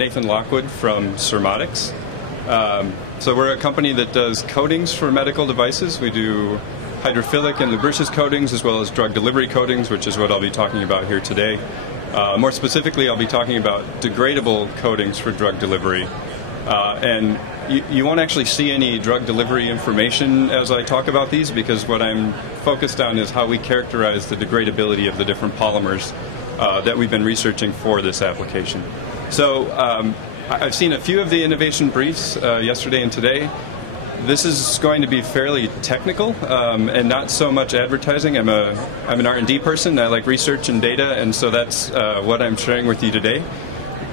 Nathan Lockwood from SurModics. So we're a company that does coatings for medical devices. We do hydrophilic and lubricious coatings as well as drug delivery coatings, which is what I'll be talking about here today. More specifically, I'll be talking about degradable coatings for drug delivery. And you won't actually see any drug delivery information as I talk about these, because what I'm focused on is how we characterize the degradability of the different polymers that we've been researching for this application. So I've seen a few of the innovation briefs yesterday and today. This is going to be fairly technical and not so much advertising. I'm an R&D person. I like research and data, and so that's what I'm sharing with you today.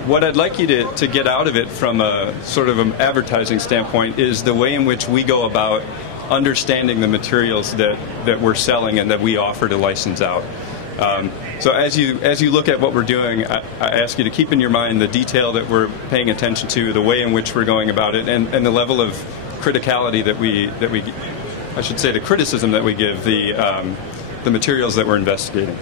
What I'd like you to get out of it from a sort of an advertising standpoint is the way in which we go about understanding the materials that we're selling and that we offer to license out. So as you look at what we're doing, I ask you to keep in your mind the detail that we're paying attention to, the way in which we're going about it, and the level of criticality that we I should say the criticism that we give the materials that we're investigating.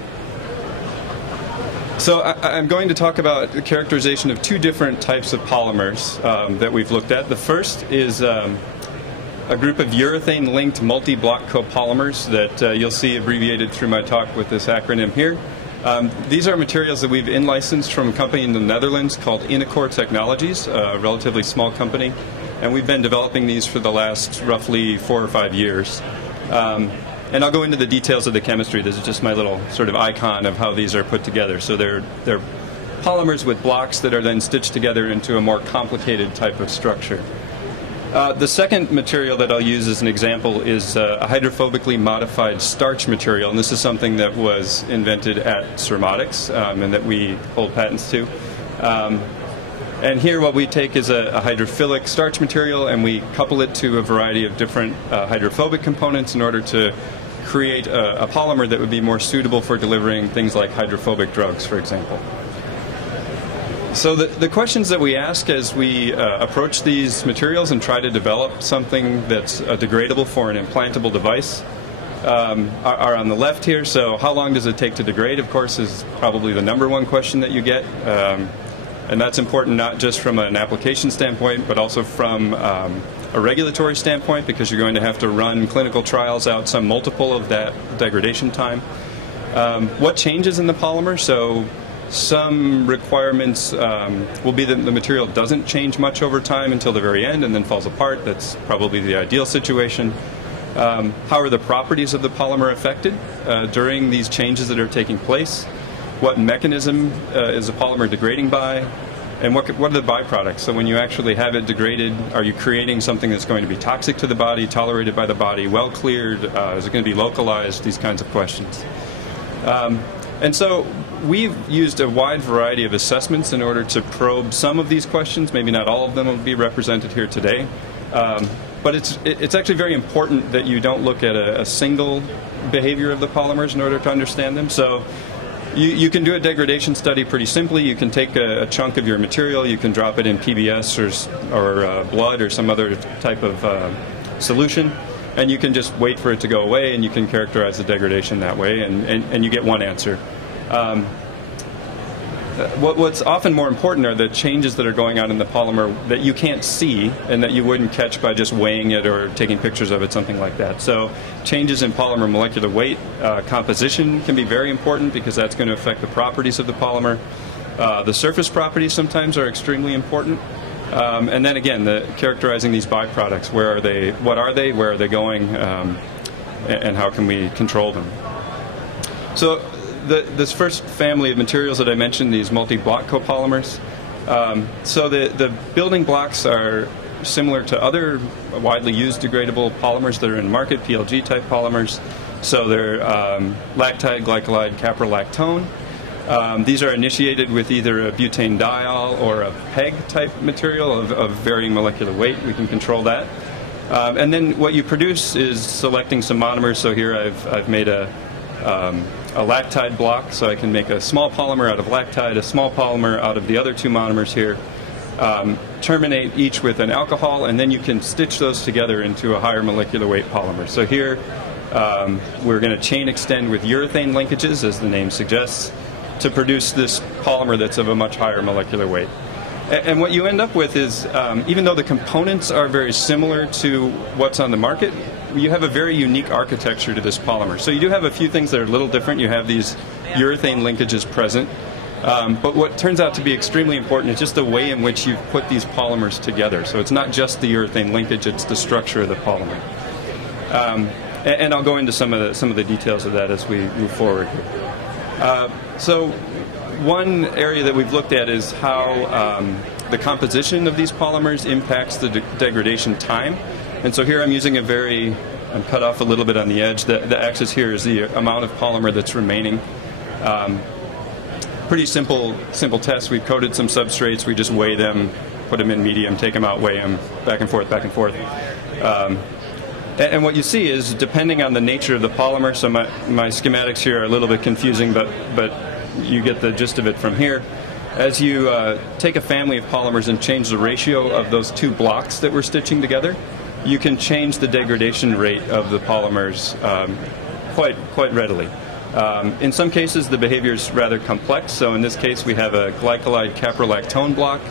So I'm going to talk about the characterization of two different types of polymers that we've looked at. The first is a group of urethane-linked multi-block copolymers that you'll see abbreviated through my talk with this acronym here. These are materials that we've in-licensed from a company in the Netherlands called Inacor Technologies, a relatively small company, and we've been developing these for the last roughly 4 or 5 years. And I'll go into the details of the chemistry. This is just my little sort of icon of how these are put together. So they're polymers with blocks that are then stitched together into a more complicated type of structure. The second material that I'll use as an example is a hydrophobically modified starch material, and this is something that was invented at SurModics and that we hold patents to. And here what we take is a hydrophilic starch material, and we couple it to a variety of different hydrophobic components in order to create a polymer that would be more suitable for delivering things like hydrophobic drugs, for example. So the questions that we ask as we approach these materials and try to develop something that's degradable for an implantable device are on the left here. So how long does it take to degrade, of course, is probably the #1 question that you get. And that's important not just from an application standpoint, but also from a regulatory standpoint, because you're going to have to run clinical trials out some multiple of that degradation time. What changes in the polymer? So some requirements will be that the material doesn't change much over time until the very end and then falls apart. That's probably the ideal situation. How are the properties of the polymer affected during these changes that are taking place? What mechanism is the polymer degrading by? And what are the byproducts? So when you actually have it degraded, are you creating something that's going to be toxic to the body, tolerated by the body, well cleared? Is it going to be localized? These kinds of questions. And so we've used a wide variety of assessments in order to probe some of these questions. Maybe not all of them will be represented here today. But it's actually very important that you don't look at a single behavior of the polymers in order to understand them. So you can do a degradation study pretty simply. You can take a chunk of your material, you can drop it in PBS or blood or some other type of solution, and you can just wait for it to go away, and you can characterize the degradation that way, and you get one answer. What's often more important are the changes that are going on in the polymer that you can't see and that you wouldn't catch by just weighing it or taking pictures of it, something like that. So changes in polymer molecular weight, composition can be very important because that's going to affect the properties of the polymer. The surface properties sometimes are extremely important. And then again, characterizing these byproducts. Where are they? What are they? Where are they going? And how can we control them? So this first family of materials that I mentioned, these multi-block copolymers, so the building blocks are similar to other widely used degradable polymers that are in market, PLG type polymers. So they're lactide, glycolide, caprolactone. These are initiated with either a butanediol or a PEG type material of varying molecular weight. We can control that. And then what you produce is selecting some monomers. So here I've made a lactide block, so I can make a small polymer out of lactide, a small polymer out of the other two monomers here, terminate each with an alcohol, and then you can stitch those together into a higher molecular weight polymer. So here we're going to chain extend with urethane linkages, as the name suggests, to produce this polymer that's of a much higher molecular weight. And what you end up with is, even though the components are very similar to what's on the market, you have a very unique architecture to this polymer. So you do have a few things that are a little different. You have these urethane linkages present. But what turns out to be extremely important is just the way in which you've put these polymers together. So it's not just the urethane linkage, it's the structure of the polymer. And I'll go into some of the details of that as we move forward. So one area that we've looked at is how the composition of these polymers impacts the degradation time. And so here I'm using I'm cut off a little bit on the edge. The axis here is the amount of polymer that's remaining. Pretty simple test. We've coated some substrates. We just weigh them, put them in medium, take them out, weigh them, back and forth, back and forth. And what you see is, depending on the nature of the polymer, so my schematics here are a little bit confusing, but you get the gist of it from here. As you take a family of polymers and change the ratio of those two blocks that we're stitching together, you can change the degradation rate of the polymers quite readily. In some cases, the behavior is rather complex. So in this case, we have a glycolide caprolactone block.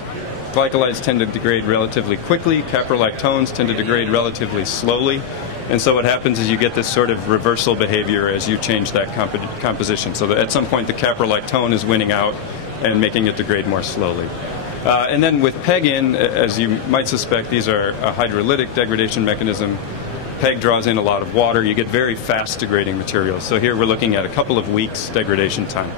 Glycolides tend to degrade relatively quickly. Caprolactones tend to degrade relatively slowly. And so what happens is you get this sort of reversal behavior as you change that composition. So that at some point, the caprolactone is winning out and making it degrade more slowly. And then with PEG-in, as you might suspect, these are a hydrolytic degradation mechanism. PEG draws in a lot of water. You get very fast degrading materials. So here we're looking at a couple of weeks degradation time.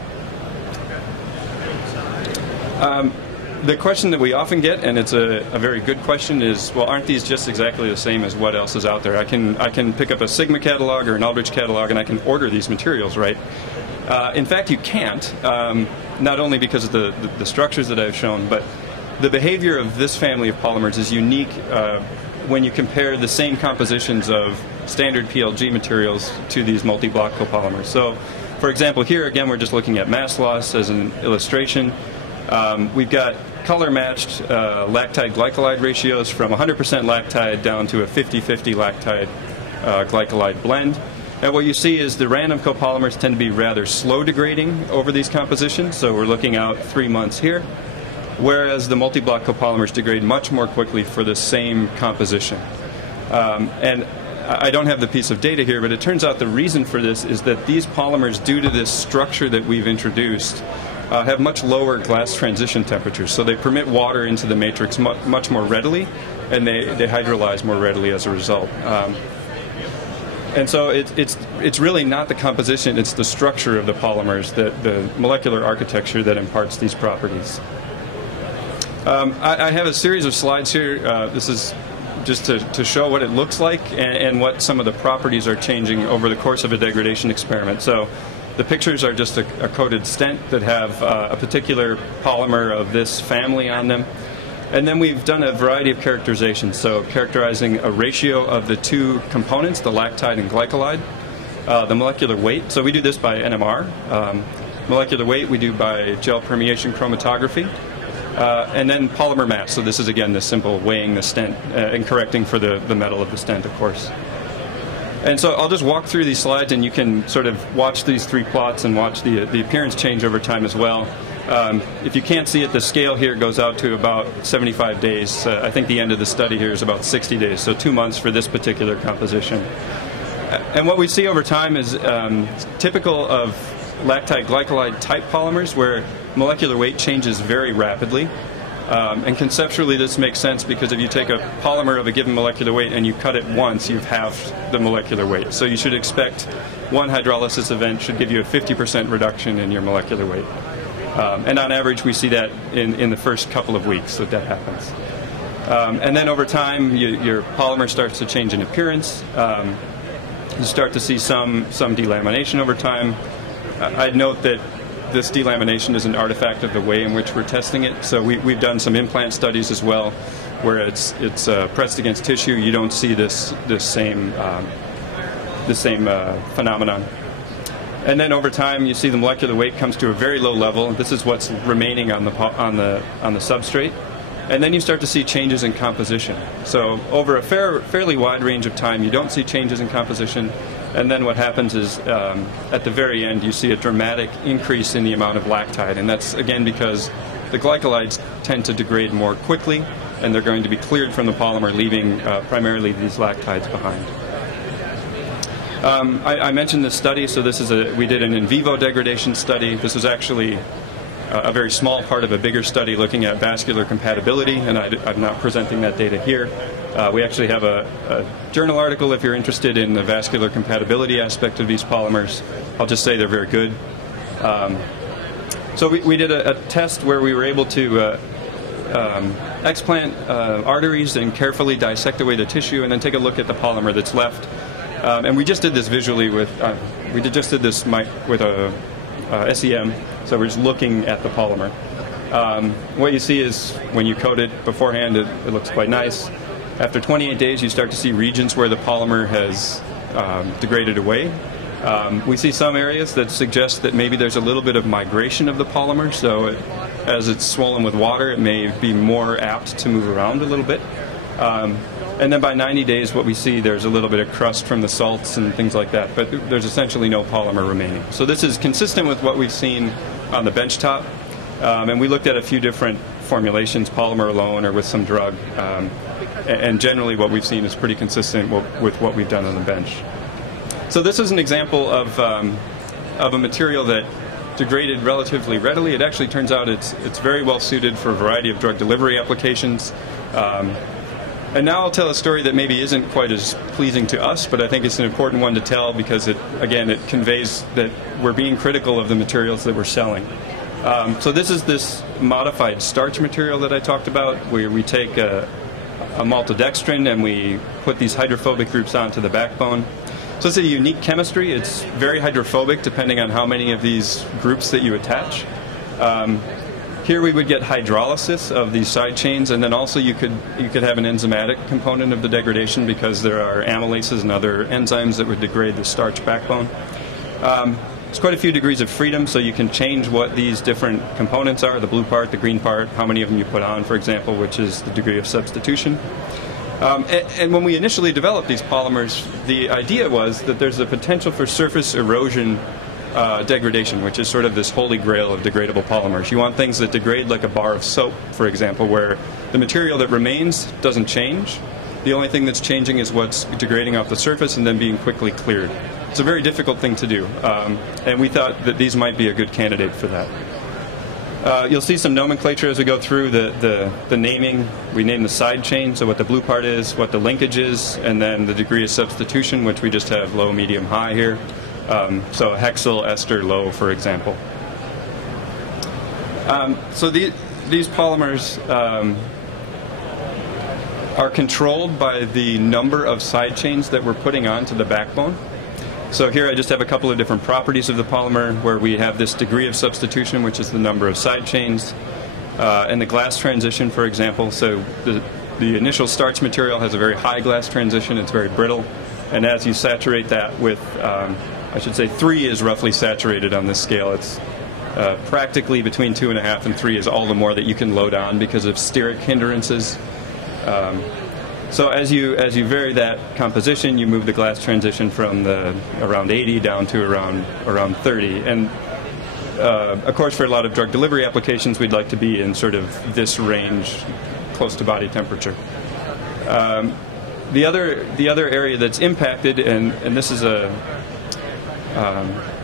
The question that we often get, and it's a very good question, is, well, aren't these just exactly the same as what else is out there? I can pick up a Sigma catalog or an Aldrich catalog and I can order these materials, right? In fact, you can't, not only because of the structures that I've shown, but the behavior of this family of polymers is unique when you compare the same compositions of standard PLG materials to these multi-block copolymers. So, for example, here again we're just looking at mass loss as an illustration. We've got color-matched lactide-glycolide ratios from 100% lactide down to a 50-50 lactide-glycolide blend. And what you see is the random copolymers tend to be rather slow degrading over these compositions. So we're looking out 3 months here, whereas the multi-block copolymers degrade much more quickly for the same composition. And I don't have the piece of data here, but it turns out the reason for this is that these polymers, due to this structure that we've introduced, have much lower glass transition temperatures. So they permit water into the matrix much more readily, and they hydrolyze more readily as a result. And so it's really not the composition, it's the structure of the polymers, the molecular architecture that imparts these properties. I have a series of slides here. This is just to show what it looks like and what some of the properties are changing over the course of a degradation experiment. So the pictures are just a coated stent that have a particular polymer of this family on them. And then we've done a variety of characterizations, so characterizing a ratio of the two components, the lactide and glycolide, the molecular weight. So we do this by NMR. Molecular weight we do by gel permeation chromatography. And then polymer mass. So this is, again, this simple weighing the stent and correcting for the metal of the stent, of course. And so I'll just walk through these slides, and you can sort of watch these three plots and watch the appearance change over time as well. If you can't see it, the scale here goes out to about 75 days. I think the end of the study here is about 60 days, so 2 months for this particular composition. And what we see over time is typical of lactide-glycolide type polymers, where molecular weight changes very rapidly. And conceptually this makes sense because if you take a polymer of a given molecular weight and you cut it once, you've halved the molecular weight. So you should expect one hydrolysis event should give you a 50% reduction in your molecular weight. And on average we see that in the first couple of weeks that happens. And then over time your polymer starts to change in appearance. You start to see some delamination over time. I'd note that this delamination is an artifact of the way in which we're testing it. So we've done some implant studies as well, where it's pressed against tissue. You don't see this same phenomenon. And then over time, you see the molecular weight comes to a very low level. This is what's remaining on the substrate. And then you start to see changes in composition. So over a fairly wide range of time, you don't see changes in composition. And then what happens is, at the very end, you see a dramatic increase in the amount of lactide. And that's, again, because the glycolides tend to degrade more quickly, and they're going to be cleared from the polymer, leaving primarily these lactides behind. I mentioned this study, so this is we did an in vivo degradation study. This was actually a very small part of a bigger study looking at vascular compatibility, and I'm not presenting that data here. We actually have a journal article if you're interested in the vascular compatibility aspect of these polymers. I'll just say they're very good. So we did a test where we were able to explant arteries and carefully dissect away the tissue and then take a look at the polymer that's left. And we just did this visually with, just did this with a SEM, so we're just looking at the polymer. What you see is when you coat it beforehand, it looks quite nice. After 28 days, you start to see regions where the polymer has degraded away. We see some areas that suggest that maybe there's a little bit of migration of the polymer, so as it's swollen with water, it may be more apt to move around a little bit. And then by 90 days, what we see, there's a little bit of crust from the salts and things like that, but there's essentially no polymer remaining. So this is consistent with what we've seen on the benchtop, and we looked at a few different formulations, polymer alone or with some drug, and generally what we've seen is pretty consistent with what we've done on the bench. So this is an example of a material that degraded relatively readily. It actually turns out it's very well suited for a variety of drug delivery applications. And now I'll tell a story that maybe isn't quite as pleasing to us, but I think it's an important one to tell because it conveys that we're being critical of the materials that we're selling. So this is this modified starch material that I talked about, where we take a maltodextrin and we put these hydrophobic groups onto the backbone. So it's a unique chemistry. It's very hydrophobic depending on how many of these groups that you attach. Here we would get hydrolysis of these side chains, and then also you could have an enzymatic component of the degradation because there are amylases and other enzymes that would degrade the starch backbone. There's quite a few degrees of freedom, so you can change what these different components are, the blue part, the green part, how many of them you put on, for example, which is the degree of substitution. And when we initially developed these polymers, the idea was that there's a potential for surface erosion degradation, which is sort of this holy grail of degradable polymers. You want things that degrade like a bar of soap, for example, where the material that remains doesn't change. The only thing that's changing is what's degrading off the surface and then being quickly cleared. It's a very difficult thing to do, and we thought that these might be a good candidate for that. You'll see some nomenclature as we go through the naming. We name the side chain, so what the blue part is, what the linkage is, and then the degree of substitution, which we just have low, medium, high here. So hexyl, ester, low, for example. So these polymers are controlled by the number of side chains that we're putting onto the backbone. So here I just have a couple of different properties of the polymer where we have this degree of substitution, which is the number of side chains, and the glass transition, for example. So the initial starch material has a very high glass transition. It's very brittle. And as you saturate that with, I should say 3 is roughly saturated on this scale. It's practically between 2.5 and 3 is all the more that you can load on because of steric hindrances. So as you vary that composition, you move the glass transition from around 80 down to around 30. And of course, for a lot of drug delivery applications, we'd like to be in sort of this range, close to body temperature. The other area that's impacted, and this is a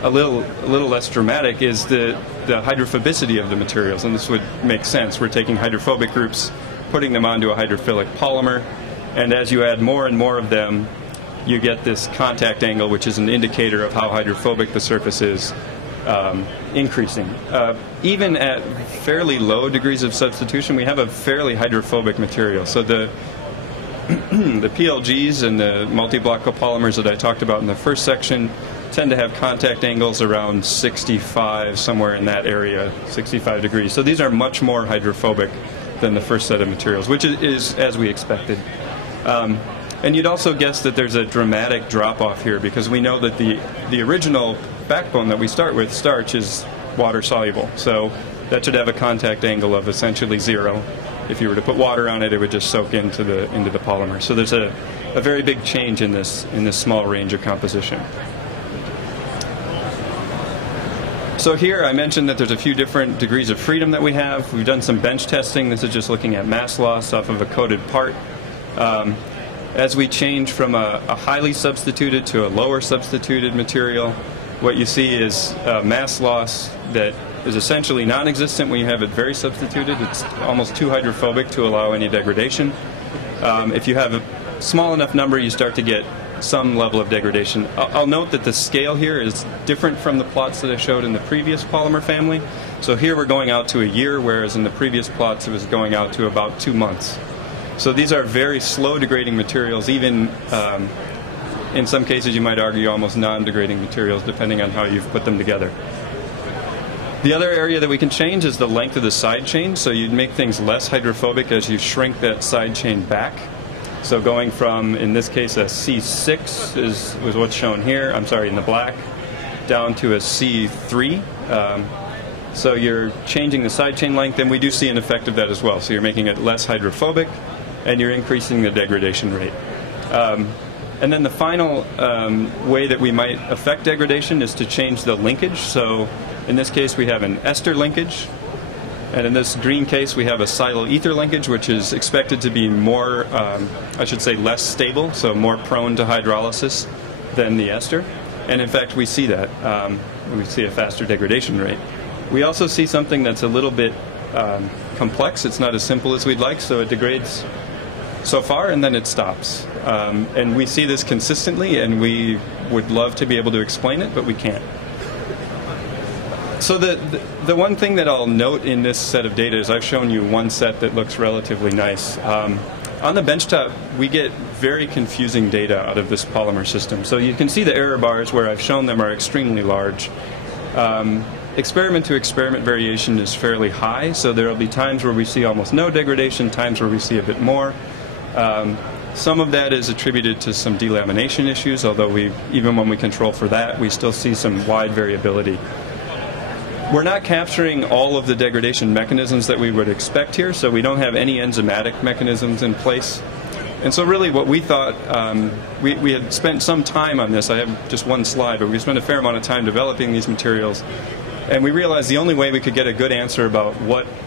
little less dramatic, is the hydrophobicity of the materials, and this would make sense. We're taking hydrophobic groups, putting them onto a hydrophilic polymer, and as you add more and more of them, you get this contact angle, which is an indicator of how hydrophobic the surface is, increasing. Even at fairly low degrees of substitution, we have a fairly hydrophobic material. So the PLGs and the multiblock copolymers that I talked about in the first section tend to have contact angles around 65, somewhere in that area, 65 degrees. So these are much more hydrophobic than the first set of materials, which is as we expected. And you'd also guess that there's a dramatic drop-off here because we know that the original backbone that we start with, starch, is water-soluble. So that should have a contact angle of essentially 0. If you were to put water on it, it would just soak into the polymer. So there's a very big change in this small range of composition. So here I mentioned that there's a few different degrees of freedom that we have. We've done some bench testing. This is just looking at mass loss off of a coated part. As we change from a highly substituted to a lower substituted material, what you see is mass loss that is essentially non-existent when you have it very substituted. It's almost too hydrophobic to allow any degradation. If you have a small enough number, you start to get some level of degradation. I'll note that the scale here is different from the plots that I showed in the previous polymer family. So here we're going out to a year, whereas in the previous plots it was going out to about 2 months. So these are very slow degrading materials, even in some cases you might argue almost non-degrading materials, depending on how you've put them together. The other area that we can change is the length of the side chain. So you'd make things less hydrophobic as you shrink that side chain back. So going from, in this case, a C6 was what's shown here, I'm sorry, in the black, down to a C3. So you're changing the side chain length, and we do see an effect of that as well. So you're making it less hydrophobic, and you're increasing the degradation rate. And then the final way that we might affect degradation is to change the linkage. So in this case, we have an ester linkage. And in this green case, we have a silyl ether linkage, which is expected to be more, I should say, less stable, so more prone to hydrolysis than the ester. And in fact, we see that. We see a faster degradation rate. We also see something that's a little bit complex. It's not as simple as we'd like, so it degrades so far and then it stops. And we see this consistently, and we would love to be able to explain it, but we can't. So the one thing that I'll note in this set of data is I've shown you one set that looks relatively nice. On the benchtop, we get very confusing data out of this polymer system. So you can see the error bars where I've shown them are extremely large. Experiment to experiment variation is fairly high, so there will be times where we see almost no degradation, times where we see a bit more. Some of that is attributed to some delamination issues, although even when we control for that, we still see some wide variability. We're not capturing all of the degradation mechanisms that we would expect here, so we don't have any enzymatic mechanisms in place. And so really what we thought, we had spent some time on this. I have just one slide, but we spent a fair amount of time developing these materials. And we realized the only way we could get a good answer about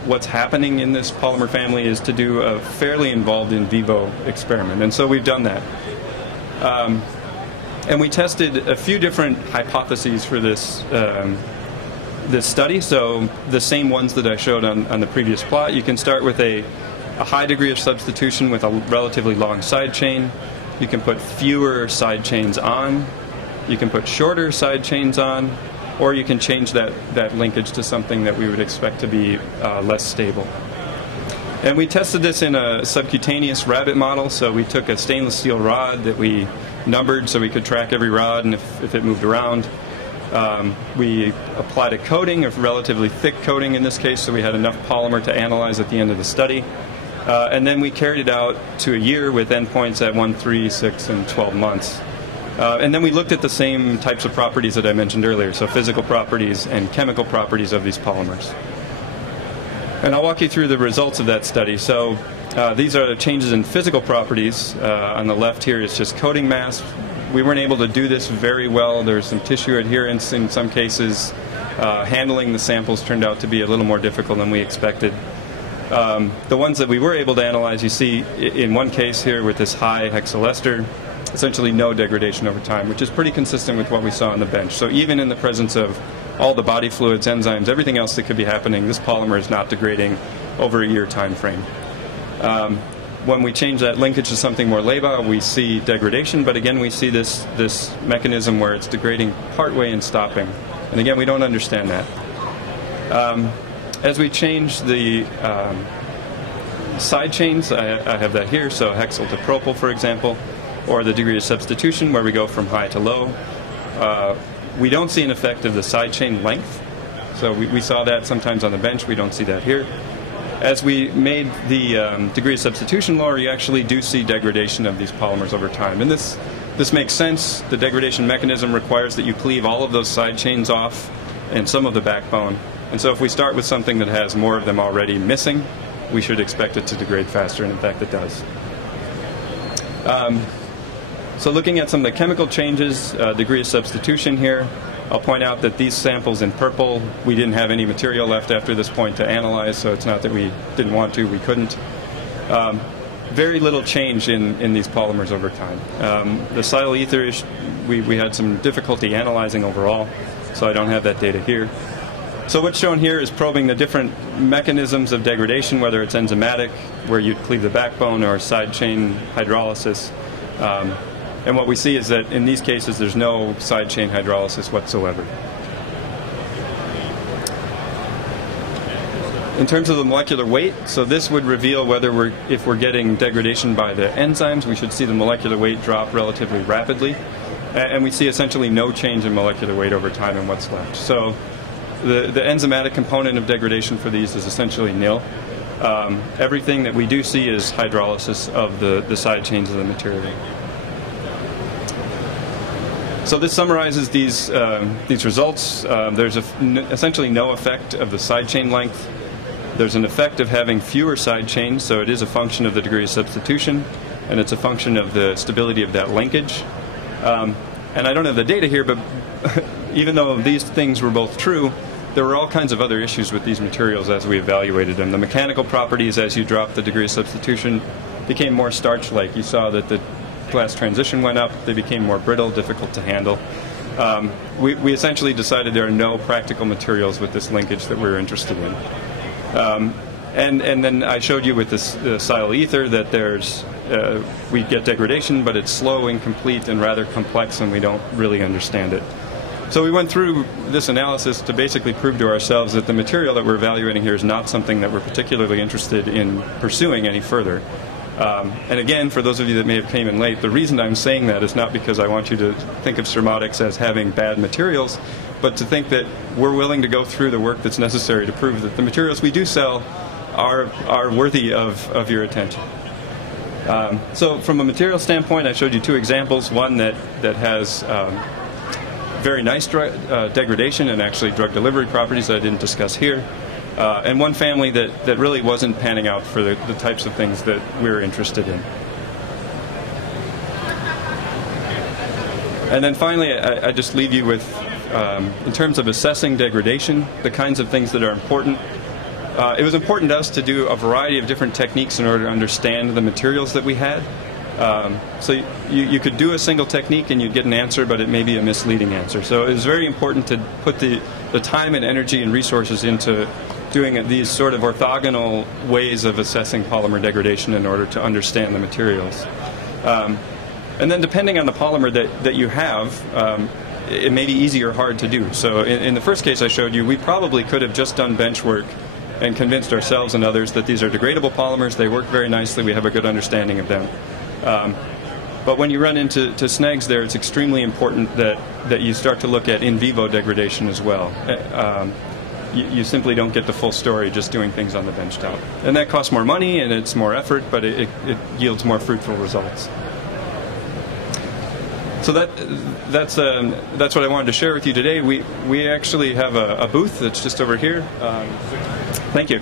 what's happening in this polymer family is to do a fairly involved in vivo experiment. And so we've done that. And we tested a few different hypotheses for this study, so the same ones that I showed on the previous plot. You can start with a high degree of substitution with a relatively long side chain. You can put fewer side chains on. You can put shorter side chains on, or you can change that linkage to something that we would expect to be less stable. And we tested this in a subcutaneous rabbit model, so we took a stainless steel rod that we numbered so we could track every rod and if it moved around. We applied a coating, a relatively thick coating in this case, so we had enough polymer to analyze at the end of the study. And then we carried it out to a year with endpoints at 1, 3, 6, and 12 months. And then we looked at the same types of properties that I mentioned earlier, so physical properties and chemical properties of these polymers. And I'll walk you through the results of that study. So these are the changes in physical properties. On the left here is just coating mass. We weren't able to do this very well. There's some tissue adherence in some cases. Handling the samples turned out to be a little more difficult than we expected. The ones that we were able to analyze, you see in one case here with this high hexyl ester, essentially no degradation over time, which is pretty consistent with what we saw on the bench. So even in the presence of all the body fluids, enzymes, everything else that could be happening, this polymer is not degrading over a year time frame. When we change that linkage to something more labile, we see degradation, but again we see this mechanism where it's degrading partway and stopping. And again, we don't understand that. As we change the side chains, I have that here, so hexyl to propyl, for example, or the degree of substitution where we go from high to low. We don't see an effect of the side chain length. So we saw that sometimes on the bench. We don't see that here. As we made the degree of substitution lower, you actually do see degradation of these polymers over time. And this makes sense. The degradation mechanism requires that you cleave all of those side chains off and some of the backbone. And so if we start with something that has more of them already missing, we should expect it to degrade faster, and in fact it does. So looking at some of the chemical changes, degree of substitution here, I'll point out that these samples in purple, we didn't have any material left after this point to analyze, so it's not that we didn't want to, we couldn't. Very little change in these polymers over time. The silyl ether, we had some difficulty analyzing overall, so I don't have that data here. So what's shown here is probing the different mechanisms of degradation, whether it's enzymatic, where you'd cleave the backbone, or side chain hydrolysis. And what we see is that in these cases there's no side chain hydrolysis whatsoever. In terms of the molecular weight, so this would reveal whether if we're getting degradation by the enzymes, we should see the molecular weight drop relatively rapidly. And we see essentially no change in molecular weight over time in what's left. So the enzymatic component of degradation for these is essentially nil. Everything that we do see is hydrolysis of the side chains of the material. So this summarizes these results. There's essentially no effect of the side chain length. There's an effect of having fewer side chains, so it is a function of the degree of substitution, and it's a function of the stability of that linkage. And I don't have the data here, but even though these things were both true, there were all kinds of other issues with these materials as we evaluated them. The mechanical properties, as you drop the degree of substitution, became more starch-like. You saw that the glass transition went up, they became more brittle, difficult to handle. We essentially decided there are no practical materials with this linkage that we're interested in. And then I showed you with this silyl ether that we get degradation, but it's slow, incomplete, and rather complex, and we don't really understand it. So we went through this analysis to basically prove to ourselves that the material that we're evaluating here is not something that we're particularly interested in pursuing any further. And again, for those of you that may have came in late, the reason I'm saying that is not because I want you to think of SurModics as having bad materials, but to think that we're willing to go through the work that's necessary to prove that the materials we do sell are worthy of your attention. So from a material standpoint, I showed you two examples. One that has very nice degradation and actually drug delivery properties that I didn't discuss here. And one family that really wasn't panning out for the types of things that we're interested in. And then finally, I just leave you with, in terms of assessing degradation, the kinds of things that are important. It was important to us to do a variety of different techniques in order to understand the materials that we had. So you could do a single technique and you'd get an answer, but it may be a misleading answer. So it was very important to put the time and energy and resources into doing these sort of orthogonal ways of assessing polymer degradation in order to understand the materials. And then depending on the polymer that you have, it may be easy or hard to do. So in the first case I showed you, we probably could have just done bench work and convinced ourselves and others that these are degradable polymers. They work very nicely. We have a good understanding of them. But when you run into snags there, it's extremely important that you start to look at in vivo degradation as well. You simply don't get the full story just doing things on the bench top. And that costs more money and it's more effort, but it yields more fruitful results. So that's what I wanted to share with you today. We actually have a booth that's just over here. Thank you.